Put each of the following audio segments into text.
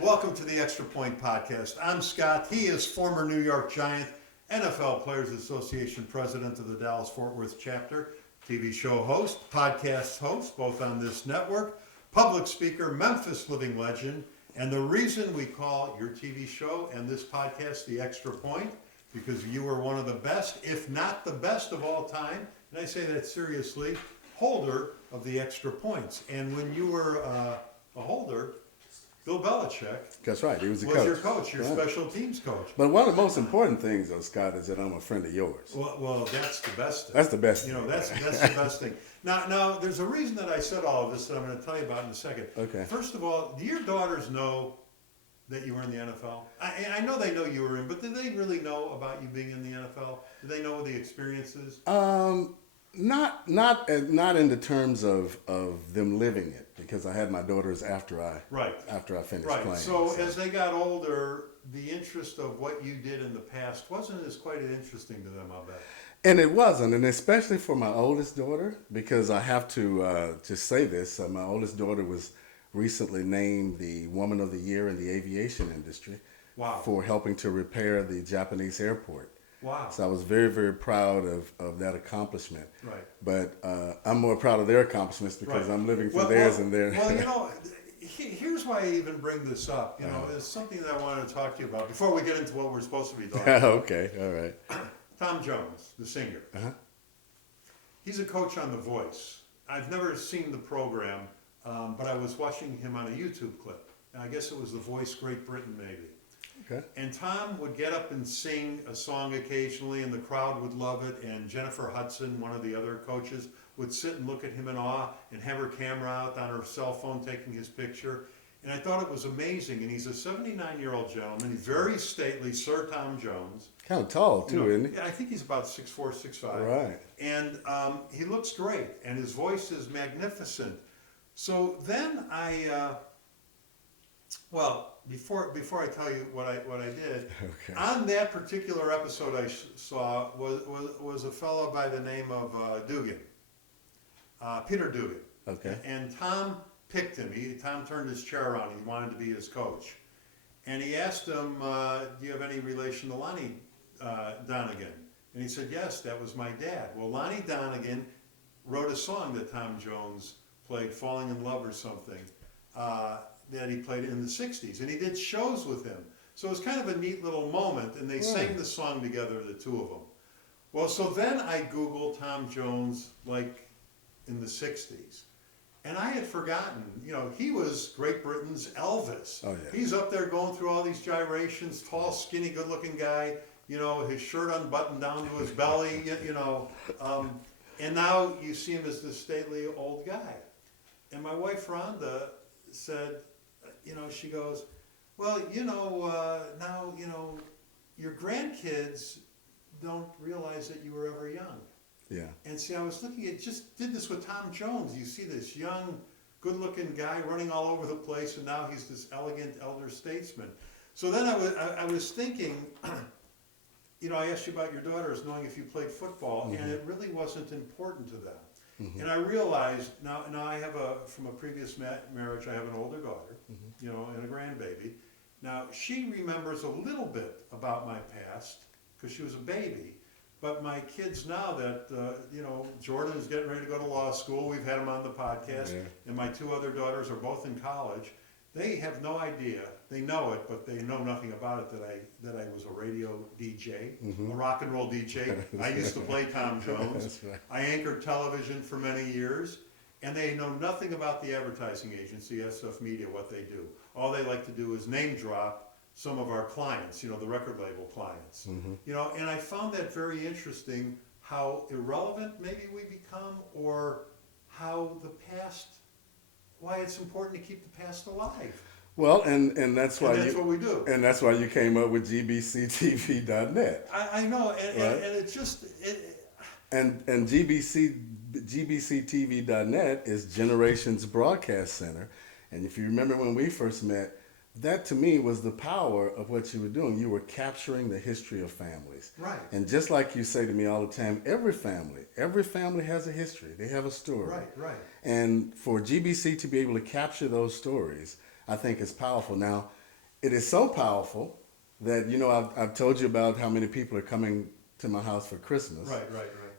Welcome to the Extra Point Podcast. I'm Scott. He is former New York Giant, NFL Players Association president of the Dallas-Fort Worth chapter, TV show host, podcast host, both on this network, public speaker, Memphis living legend, and the reason we call your TV show and this podcast the Extra Point, because you were one of the best, if not the best of all time, and I say that seriously, holder of the extra points. And when you were a holder, Bill Belichick That's right. He was the was coach. your coach, your Right. special teams coach. But one of the most important things, though, Scott, is that I'm a friend of yours. Well, that's the best thing. That's the best You know, thing. that's the best thing. Now, there's a reason that I said all of this that I'm going to tell you about in a second. Okay. First of all, do your daughters know that you were in the NFL? I know they know you were in, but do they really know about you being in the NFL? Do they know the experiences? Not in the terms of them living it, because I had my daughters after I finished Right. playing. So as they got older, the interest of what you did in the past wasn't as quite as interesting to them, I'll bet. And it wasn't, and especially for my oldest daughter, because I have to just say this. My oldest daughter was recently named the Woman of the Year in the aviation industry. Wow. For helping to repair the Japanese airport. Wow. So I was very, very proud of that accomplishment. Right. But I'm more proud of their accomplishments because Right. I'm living through theirs and theirs. Well, you know, here's why I even bring this up. You know, it's something that I wanted to talk to you about before we get into what we're supposed to be talking about. Okay, all right. Tom Jones, the singer. Uh-huh. He's a coach on The Voice. I've never seen the program, but I was watching him on a YouTube clip. And I guess it was The Voice Great Britain, maybe. Okay. And Tom would get up and sing a song occasionally, and the crowd would love it. And Jennifer Hudson, one of the other coaches, would sit and look at him in awe and have her camera out on her cell phone taking his picture. And I thought it was amazing. And he's a 79-year-old gentleman. He's very stately, Sir Tom Jones. Kind of tall, too, You know, isn't he? I think he's about 6'4", 6'5". Right. And he looks great, and his voice is magnificent. So then before I tell you what I did, Okay. on that particular episode I saw was a fellow by the name of Dugan, Peter Dugan. Okay. And Tom picked him. Tom turned his chair around. He wanted to be his coach. And he asked him, do you have any relation to Lonnie Donegan? And he said, yes, that was my dad. Well, Lonnie Donegan wrote a song that Tom Jones played, Falling in Love or something, that he played in the 60s. And he did shows with him. So it was kind of a neat little moment, and they sang the song together, the two of them. Well, so then I Googled Tom Jones, like, in the 60s. And I had forgotten, you know, he was Great Britain's Elvis. Oh, yeah. He's up there going through all these gyrations, tall, skinny, good-looking guy, you know, his shirt unbuttoned down to his belly, you know. And now you see him as this stately old guy. And my wife, Rhonda, said, you know, she goes, well, you know, now, you know, your grandkids don't realize that you were ever young. Yeah. And see, I was looking at, just did this with Tom Jones. You see this young, good-looking guy running all over the place, and now he's this elegant elder statesman. So then I was thinking, you know, I asked you about your daughters, knowing if you played football, and it really wasn't important to them. And I realized, now I have from a previous marriage, I have an older daughter, you know, and a grandbaby. Now, she remembers a little bit about my past, because she was a baby. But my kids now that, you know, Jordan is getting ready to go to law school, we've had him on the podcast, and my two other daughters are both in college, they have no idea, they know it, but they know nothing about it, that I was a radio DJ, a rock and roll DJ. I used to play Tom Jones. That's right. I anchored television for many years, and they know nothing about the advertising agency, SF Media, what they do. All they like to do is name drop some of our clients, you know, the record label clients. You know, and I found that very interesting, how irrelevant maybe we become, or how the past, why it's important to keep the past alive. Well, and that's why And that's what we do. And that's why you came up with gbctv.net. I know, and Right. and it's just, And gbctv.net is Generations Broadcast Center. And if you remember when we first met, that to me was the power of what you were doing. You were capturing the history of families. Right. And just like you say to me all the time, every family has a history. They have a story. Right. And for GBC to be able to capture those stories, I think is powerful. Now, it is so powerful that, you know, I've told you about how many people are coming to my house for Christmas. Right.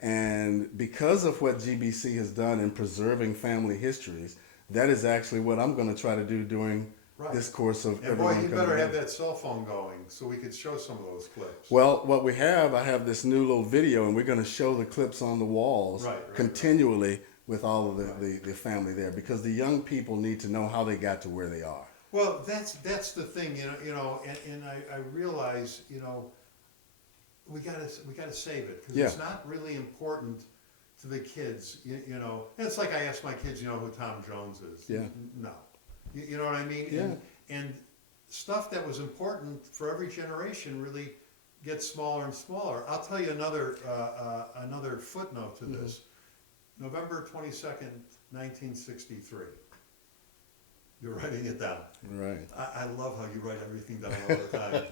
And because of what GBC has done in preserving family histories, that is actually what I'm going to try to do during Right. this course of And boy, everyone you coming better in. have that cell phone going so we could show some of those clips. Well, what we have, I have this new little video, and we're going to show the clips on the walls Right. continually with all of the family there, because the young people need to know how they got to where they are. Well, that's the thing, and I realize, we gotta save it, because it's Yeah. not really important to the kids, And it's like I ask my kids, who Tom Jones is. Yeah. No. You know what I mean? Yeah. And stuff that was important for every generation really gets smaller and smaller. I'll tell you another footnote to this. November 22nd, 1963. You're writing it down. Right. I love how you write everything down all the time.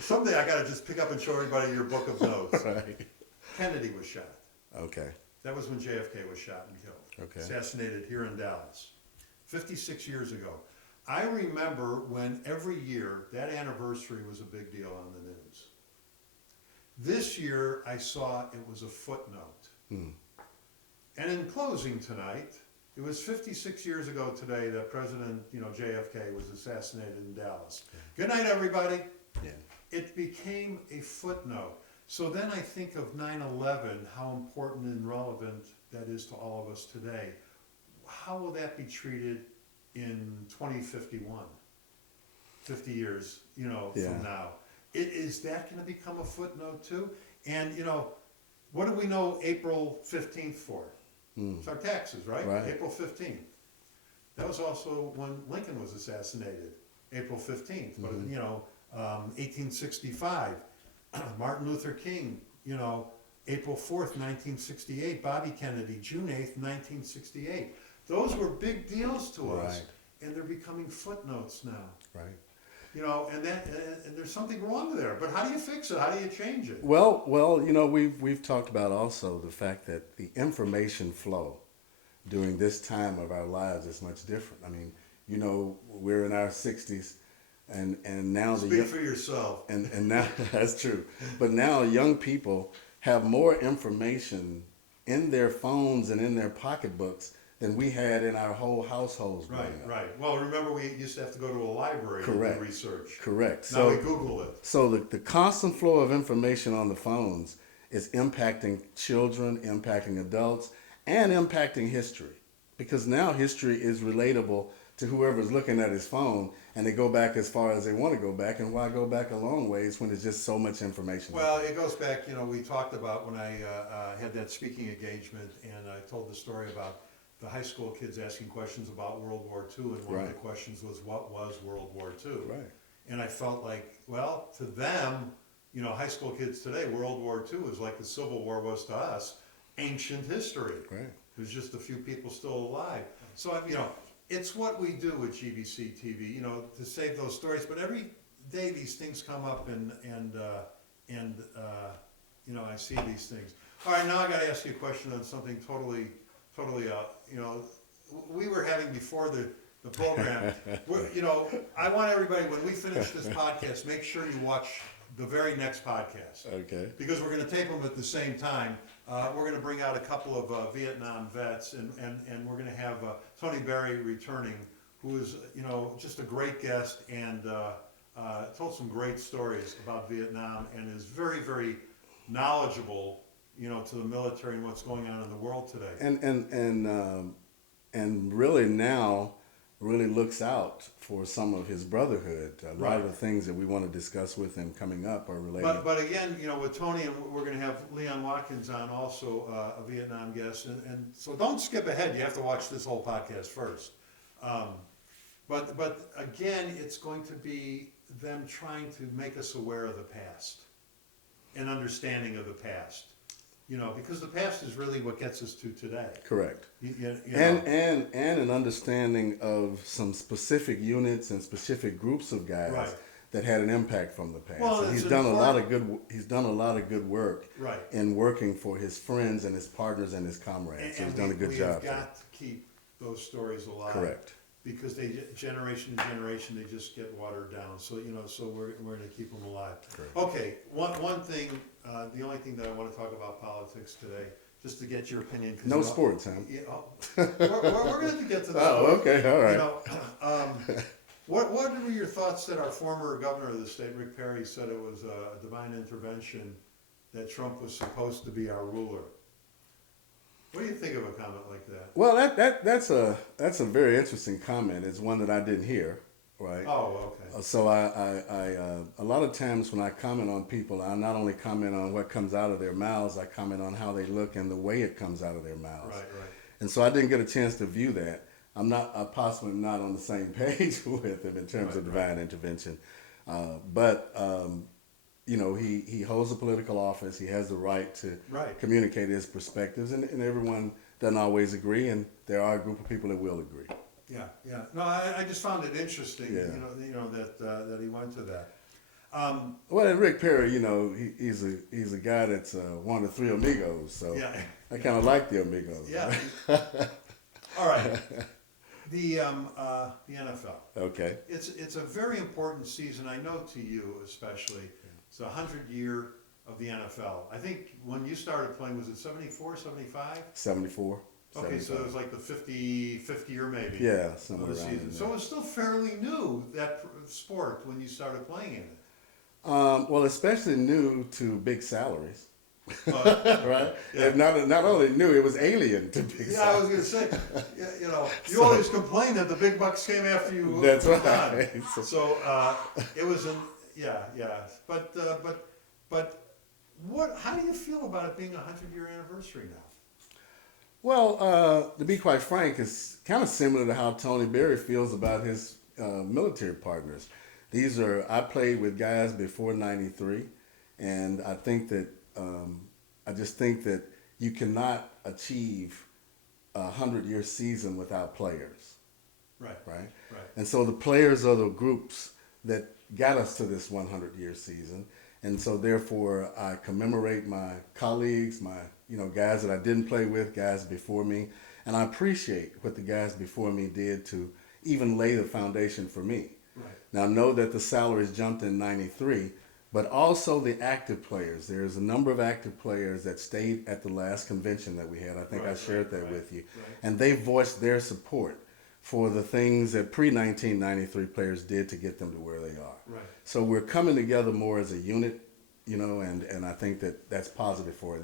Someday I gotta just pick up and show everybody your book of notes. Right. Kennedy was shot. Okay. That was when JFK was shot and killed. Okay. Assassinated here in Dallas. 56 years ago. I remember when every year that anniversary was a big deal on the news. This year I saw it was a footnote. And in closing tonight, it was 56 years ago today that President, JFK was assassinated in Dallas. Good night, everybody. Yeah. It became a footnote. So then I think of 9/11, how important and relevant that is to all of us today. How will that be treated in 2051? 50 years, from now. Is that going to become a footnote too? And, what do we know April 15th for? It's our taxes, right? Right. April 15th. That was also when Lincoln was assassinated, April 15th. But, 1865, Martin Luther King, April 4th, 1968, Bobby Kennedy, June 8th, 1968. Those were big deals to us, Right. and they're becoming footnotes now. Right. And there's something wrong there. But how do you fix it? How do you change it? Well, we've talked about also the fact that the information flow during this time of our lives is much different. I mean, we're in our 60s, and now Speak for yourself. and now that's true. But now young people have more information in their phones and in their pocketbooks than we had in our whole households growing up. Right. Well, remember we used to have to go to a library to Correct. do research. Correct. Now we Google it. So the constant flow of information on the phones is impacting children, impacting adults, and impacting history. Because now history is relatable to whoever's looking at his phone, and they go back as far as they want to go back. And why go back a long ways when there's just so much information? Well, it goes back, we talked about when I had that speaking engagement, and I told the story about the high school kids asking questions about World War II, and one of the Right. questions was, what was World War II? Right. And I felt like, well, to them, high school kids today, World War II is like the Civil War was to us, ancient history. Right. There's just a few people still alive. So, it's what we do with GBC TV, to save those stories. But every day these things come up, and I see these things. All right, now I got to ask you a question on something totally, we were having before the program. I want everybody, when we finish this podcast, make sure you watch the very next podcast. Okay. Because we're going to tape them at the same time. We're going to bring out a couple of Vietnam vets, and we're going to have Tony Berry returning, who is, just a great guest, and told some great stories about Vietnam, and is very, very knowledgeable, to the military and what's going on in the world today. And really now really looks out for some of his brotherhood. A lot of the things that we want to discuss with him coming up are related. But again, with Tony, and we're going to have Leon Watkins on, also a Vietnam guest, and so don't skip ahead. You have to watch this whole podcast first. But again, it's going to be them trying to make us aware of the past, and understanding of the past. Because the past is really what gets us to today. Correct. And an understanding of some specific units and specific groups of guys Right. that had an impact from the past. Well, And it's he's done a lot of important. good. He's done a lot of good work Right. in working for his friends and his partners and his comrades. So he's done a good job. We've got to keep those stories alive. Correct. because generation to generation, they just get watered down. So, so we're gonna keep them alive. Correct. Okay, one thing, the only thing that I wanna talk about politics today, just to get your opinion. 'Cause, No sports, huh? Yeah, we're gonna have to get to that. Oh, okay, all right. What were your thoughts that our former governor of the state, Rick Perry, said it was a divine intervention that Trump was supposed to be our ruler? What do you think of a comment like that? Well, that's a very interesting comment. It's one that I didn't hear, right? Oh, okay. So I a lot of times when I comment on people, I not only comment on what comes out of their mouths, I comment on how they look and the way it comes out of their mouths. Right. And so I didn't get a chance to view that. I'm possibly not on the same page with him in terms of divine intervention, but he holds a political office. He has the right to communicate his perspectives, and everyone doesn't always agree, and there are a group of people that will agree. Yeah. No, I just found it interesting. Yeah. That he went to that. Well, and Rick Perry, he's a guy that's one of the three amigos, so Yeah. I kind of like the amigos. Yeah. All right. The NFL. Okay. It's a very important season. I know to you especially. It's the 100th year of the NFL. I think when you started playing, was it 74, 75? 74. Okay, so it was like the 50th year maybe. Yeah, of somewhere the around season. in So there. it was still fairly new, that sport, when you started playing in it. Well, especially new to big salaries. Uh, Right? Yeah. And not only new, it was alien to big Yeah, I salaries. was gonna say, you always complained that the big bucks came after you. That's moved right. on. So it was yeah. But how do you feel about it being a 100-year anniversary now? Well, to be quite frank, it's kind of similar to how Tony Berry feels about his military partners. I played with guys before '93, and I think that I just think that you cannot achieve a 100-year season without players. Right. And so the players are the groups that got us to this 100-year season. And so therefore I commemorate my colleagues, my guys that I didn't play with, guys before me, and I appreciate what the guys before me did to even lay the foundation for me. Right. Now I know that the salaries jumped in '93, but also the active players. There's a number of active players that stayed at the last convention that we had. I think I shared that with you. Right. And they voiced their support for the things that pre-1993 players did to get them to where they are. Right. So we're coming together more as a unit, and I think that that's positive for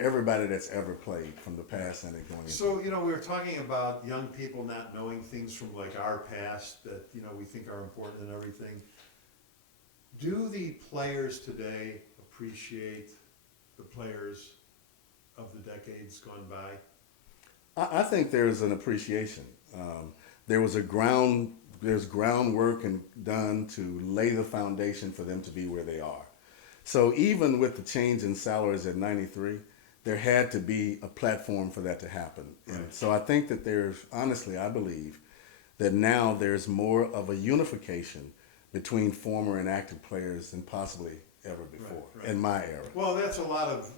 everybody that's ever played from the past and it going into. So, we were talking about young people not knowing things from like our past that, we think are important and everything. Do the players today appreciate the players of the decades gone by? I think there's an appreciation. There's groundwork done to lay the foundation for them to be where they are. So even with the change in salaries at '93, there had to be a platform for that to happen. Right. And so I think that I believe that now there's more of a unification between former and active players than possibly ever before in my era. Well, that's a lot of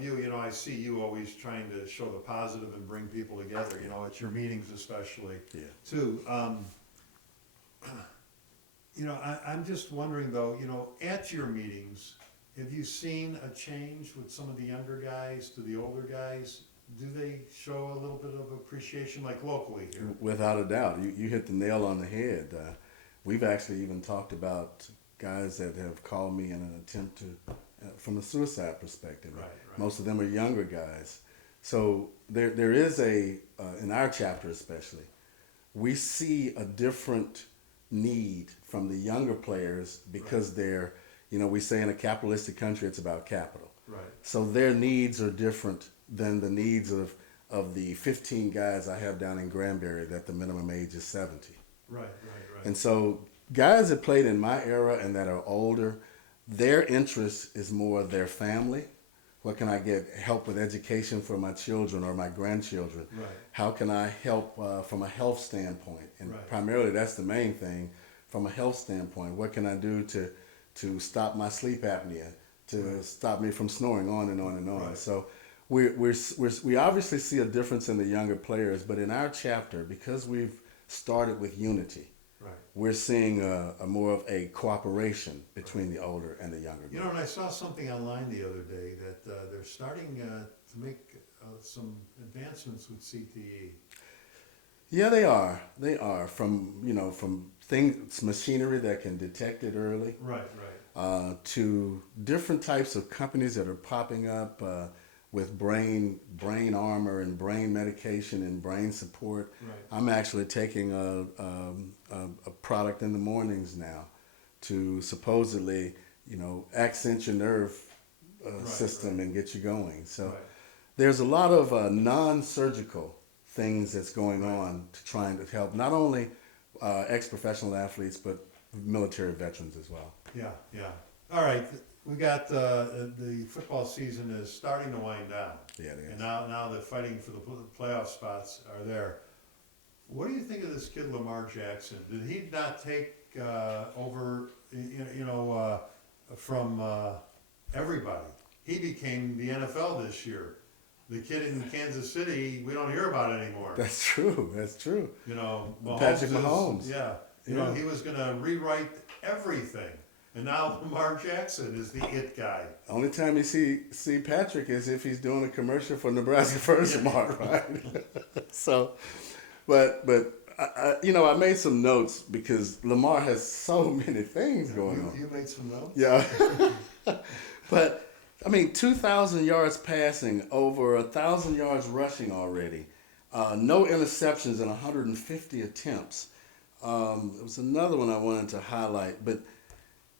you. I see you always trying to show the positive and bring people together. At your meetings especially. Yeah. Too. I'm just wondering though. At your meetings, have you seen a change with some of the younger guys to the older guys? Do they show a little bit of appreciation, like locally here? Without a doubt, you hit the nail on the head. We've actually even talked about guys that have called me in an attempt to, from a suicide perspective. Right. Most of them are younger guys. So there is in our chapter especially, we see a different need from the younger players because they're, we say in a capitalistic country, it's about capital. Right. So their needs are different than the needs of the 15 guys I have down in Granbury that the minimum age is 70. Right. And so guys that played in my era and that are older, their interest is more their family. What can I get help with education for my children or my grandchildren? Right. How can I help from a health standpoint? And primarily that's the main thing from a health standpoint. What can I do to stop my sleep apnea, to stop me from snoring, on and on and on. Right. So we obviously see a difference in the younger players, but in our chapter, because we've started with unity. Right. We're seeing a more of a cooperation between the older and the younger. You know, and I saw something online the other day that they're starting to make some advancements with CTE. Yeah, they are. They are from things, machinery that can detect it early, Right, right. to different types of companies that are popping up with brain armor and brain medication and brain support. Right. I'm actually taking a product in the mornings now to supposedly accent your nerve system and get you going. So Right. there's a lot of non-surgical things that's going on to trying to help not only ex-professional athletes but military veterans as well. Yeah, yeah. All right, we got the football season is starting to wind down. Yeah, it is. And now the fighting for the playoff spots are there. What do you think of this kid Lamar Jackson? Did he not take over, from everybody? He became the NFL this year. The kid in Kansas City, we don't hear about it anymore. That's true. That's true. Patrick Mahomes. Yeah. He was going to rewrite everything. And now Lamar Jackson is the it guy. Only time you see Patrick is if he's doing a commercial for Nebraska First Mark, right? So, but I made some notes because Lamar has so many things going on. You made some notes? Yeah. But 2,000 yards passing, over 1,000 yards rushing already. No interceptions in 150 attempts. There was another one I wanted to highlight, but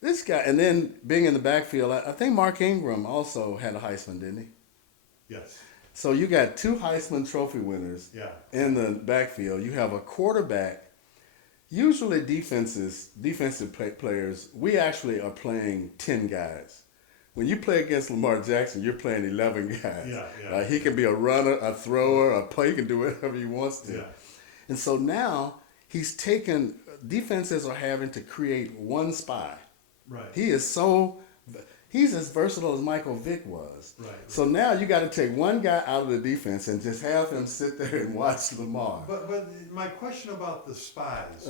this guy, and then being in the backfield, I think Mark Ingram also had a Heisman, didn't he? Yes. So you got two Heisman Trophy winners in the backfield. You have a quarterback. Usually defensive players, we actually are playing 10 guys. When you play against Lamar Jackson, you're playing 11 guys. Yeah. He can be a runner, a thrower, a player. He can do whatever he wants to. Yeah. And so now defenses are having to create one spy. Right. He's as versatile as Michael Vick was. Right. So now you got to take one guy out of the defense and just have him sit there and watch Lamar. But my question about the spies,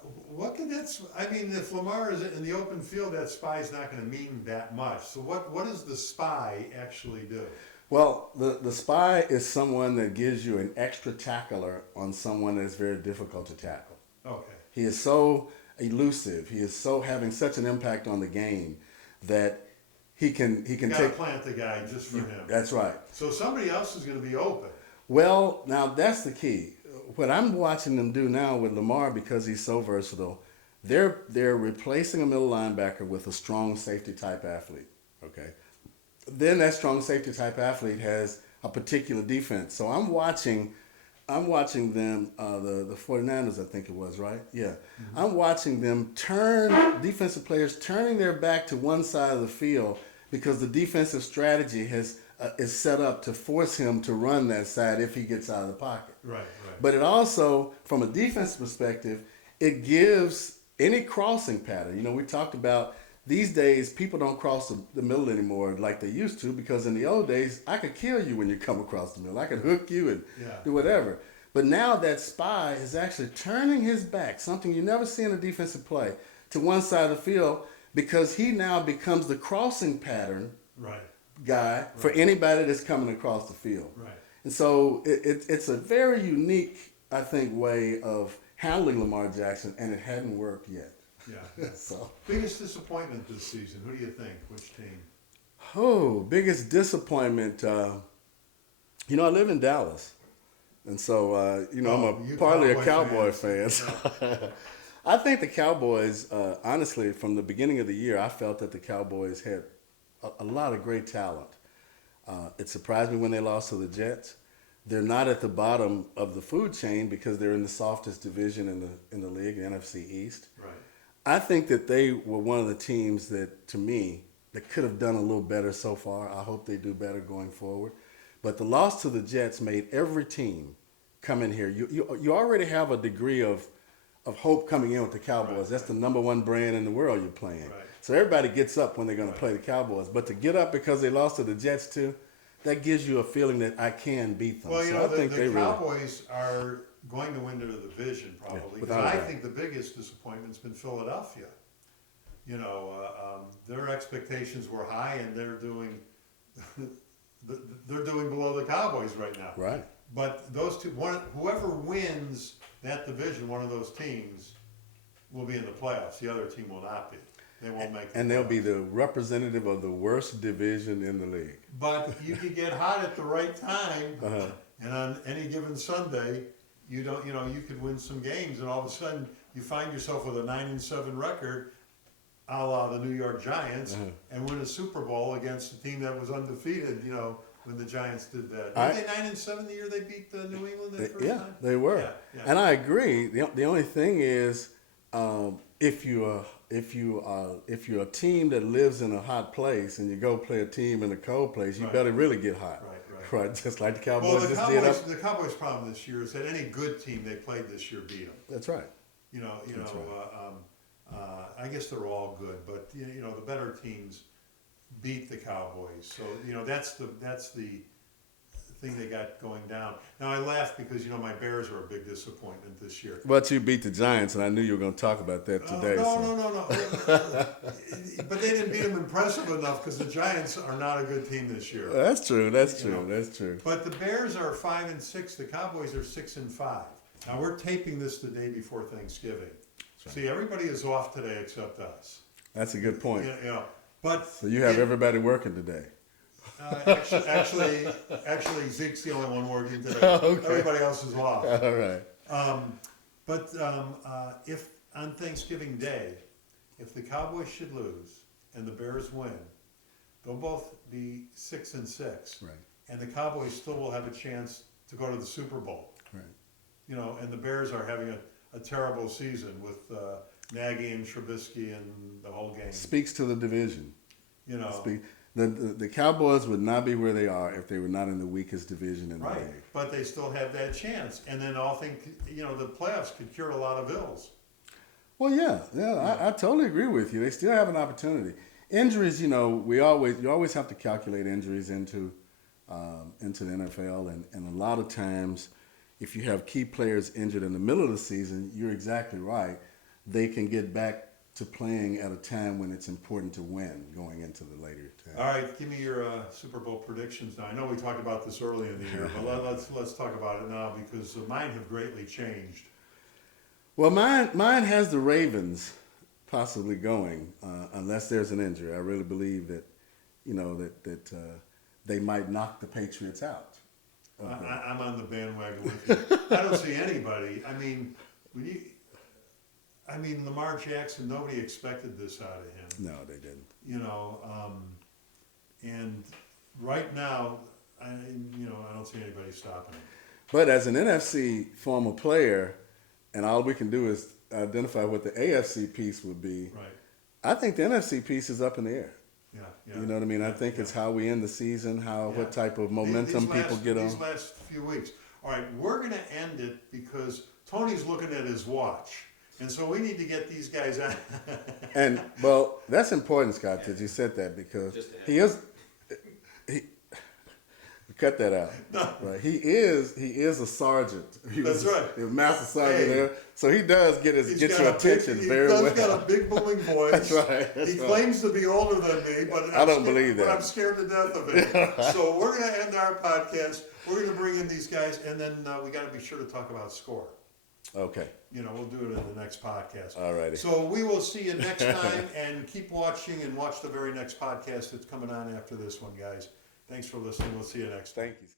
what could if Lamar is in the open field, that spy is not going to mean that much. So what does the spy actually do? Well, the spy is someone that gives you an extra tackler on someone that's very difficult to tackle. Okay. He is so elusive. He is so having such an impact on the game that he can Plant the guy just for him. That's right. So somebody else is going to be open. Well, now that's the key. What I'm watching them do now with Lamar, because he's so versatile, they're replacing a middle linebacker with a strong safety type athlete. Okay. Then that strong safety type athlete has a particular defense. So I'm watching them, the 49ers, I think it was, right? Yeah. Mm-hmm. I'm watching them defensive players turning their back to one side of the field because the defensive strategy is set up to force him to run that side if he gets out of the pocket. Right. But it also, from a defense perspective, it gives any crossing pattern. We talked about these days people don't cross the middle anymore like they used to, because in the old days I could kill you when you come across the middle. I could hook you and do whatever. But now that spy is actually turning his back, something you never see in a defensive play, to one side of the field, because he now becomes the crossing pattern guy for anybody that's coming across the field. Right. And so it's a very unique, I think, way of handling Lamar Jackson, and it hadn't worked yet. Yeah. So biggest disappointment this season, who do you think? Which team? Oh, biggest disappointment. I live in Dallas. And so, I'm partly a Cowboy fan. So I think the Cowboys, honestly, from the beginning of the year, I felt that the Cowboys had a lot of great talent. It surprised me when they lost to the Jets. They're not at the bottom of the food chain because they're in the softest division in the league, the NFC East. Right. I think that they were one of the teams that, to me, that could have done a little better so far. I hope they do better going forward. But the loss to the Jets made every team come in here. You already have a degree of hope coming in with the Cowboys. Right. That's the number one brand in the world you're playing. Right. So everybody gets up when they're going to play the Cowboys. But to get up because they lost to the Jets too, that gives you a feeling that I can beat them. Well, so I think the Cowboys are going to win the division probably. without Because a I doubt. think the biggest disappointment's been Philadelphia. You know, their expectations were high, and they're doing below the Cowboys right now. Right. But those two, whoever wins that division, one of those teams, will be in the playoffs. The other team will not be. They won't make the And they'll be playoffs. the representative of the worst division in the league. But you could get hot at the right time, Uh-huh. and on any given Sunday, you could win some games, and all of a sudden you find yourself with a 9-7 record, a la the New York Giants, Uh-huh. and win a Super Bowl against a team that was undefeated. You know, when the Giants did that. I- Were they 9-7 the year they beat New England that first Yeah, time? they were. Yeah, yeah. And I agree. The only thing is, if you're a team that lives in a hot place and you go play a team in a cold place, you Right. better really get hot. Right. Right, just like the Cowboys Well, just did up. The Cowboys' problem this year is that any good team they played this year beat them. That's right. That's I guess they're all good, but the better teams beat the Cowboys. So that's the thing they got going down. Now I laugh because my Bears are a big disappointment this year. But you beat the Giants, and I knew you were going to talk about that today. No. But they didn't beat them impressive enough because the Giants are not a good team this year. That's true. That's You true. know. That's true. But the Bears are 5-6. The Cowboys are 6-5. Now we're taping this the day before Thanksgiving. right. See, everybody is off today except us. That's a good point. But So you have everybody working today. actually, Zeke's the only one working today. Okay. Everybody else is off. All right. But if on Thanksgiving Day, if the Cowboys should lose and the Bears win, they'll both be 6-6. Right. And the Cowboys still will have a chance to go to the Super Bowl. Right. And the Bears are having a terrible season with Nagy and Trubisky and the whole gang. Speaks to the division. You know, The Cowboys would not be where they are if they were not in the weakest division in the right? league. But they still have that chance, and then all think the playoffs could cure a lot of ills. Well, yeah, I totally agree with you. They still have an opportunity. Injuries, you always have to calculate injuries into the NFL, and a lot of times, if you have key players injured in the middle of the season, you're exactly right. They can get back to playing at a time when it's important to win going into the later time. All right, give me your Super Bowl predictions now. I know we talked about this early in the year, but let's talk about it now because mine have greatly changed. Well, mine has the Ravens possibly going unless there's an injury. I really believe that they might knock the Patriots out. I'm on the bandwagon with you. I don't see anybody. I mean, Lamar Jackson. Nobody expected this out of him. No, they didn't. And right now, I don't see anybody stopping him. But as an NFC former player, and all we can do is identify what the AFC piece would be. Right. I think the NFC piece is up in the air. Yeah. You know what I mean? I think it's how we end the season, what type of momentum people get on. These last few weeks. All right, we're going to end it because Tony's looking at his watch. And so we need to get these guys out. And, well, that's important, Scott, that you said that because he cut that out. No. Right. He is a sergeant. That's right. He's a master sergeant there. So he does get your attention very well. He's got a big booming voice. That's right. He claims to be older than me, but I don't believe that. But I'm scared to death of it. So we're going to end our podcast. We're going to bring in these guys, and then we got to be sure to talk about score. Okay. We'll do it in the next podcast. All righty. So we will see you next time, and keep watching and watch the very next podcast that's coming on after this one, guys. Thanks for listening. We'll see you next time. Thank you, Scott.